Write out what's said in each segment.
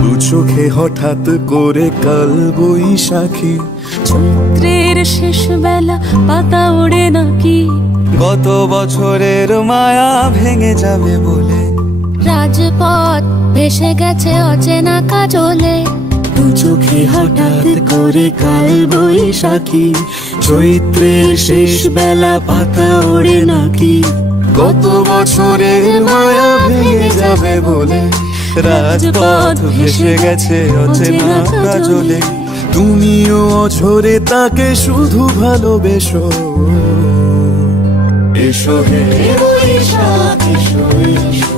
দু চোখে হঠাৎ করে কাল বৈশাখী, চৈত্রের শেষ বেলা পাতা ওড়ে নাকি, গত বছরের মায়া ভেঙে যাবে বলে রাজপথ ভেসে গেছে অচেনা কাজলে। দু চোখে হঠাৎ করে কাল বৈশাখী, চৈত্রের শেষ বেলা পাতা ওড়ে নাকি, গত বছরের মায়া ভেঙে যাবে বলে রাজপথ ভেসে গেছে অচেনা কাজলে। তুমিও অঝরে তাকে শুধু ভালোবেসো, এসো হে বৈশাখ এসো এসো,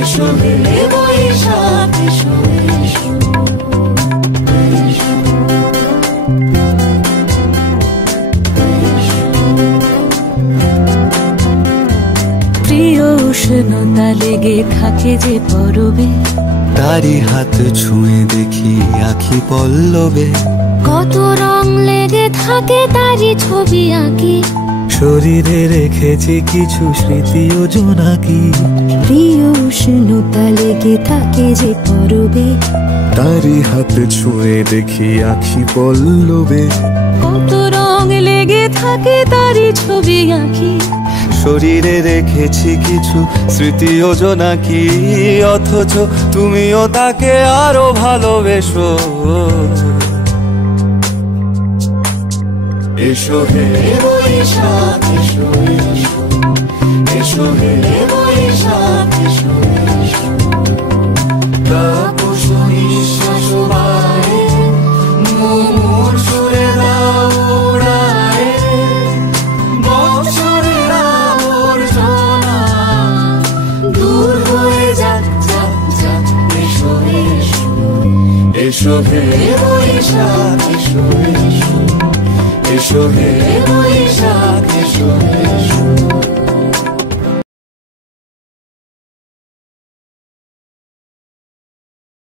এসো হে বৈশাখ এসো এসো। প্রিয় উষ্ণতা লেগে থাকে যে পরবে, তারি হাত ছুঁয়ে দেখি আখি পল্লবে, কত রং লেগে থাকে তারই ছবি আঁকি, শরীরে রেখেছি কিছু স্মৃতি ও জোনাকি। প্রিয় উষ্ণতা লেগে থাকে যে পরবে, তারি হাত ছুঁয়ে দেখি আখি পল্লবে, কত রং লেগে থাকে তারই ছবি আঁকি, শরীরে রেখেছি কিছু স্মৃতি ও জোনাকি। অথচ তুমিও তাকে আরো ভালোবেসো, এসো হে বৈশাখ এসো এসো, এসো হে বৈশাখ এসো এসো। তাপস নিঃশ্বাস বাড়ে, মুমুর সুরে দাও উড়ায়ে, বৎসরের আবর্জনা দূর হয়ে যাক যাক যাক। এসো এসো, এসো হে বৈশাখ এসো এসো, এসো হে বৈশাখ এসো এসো।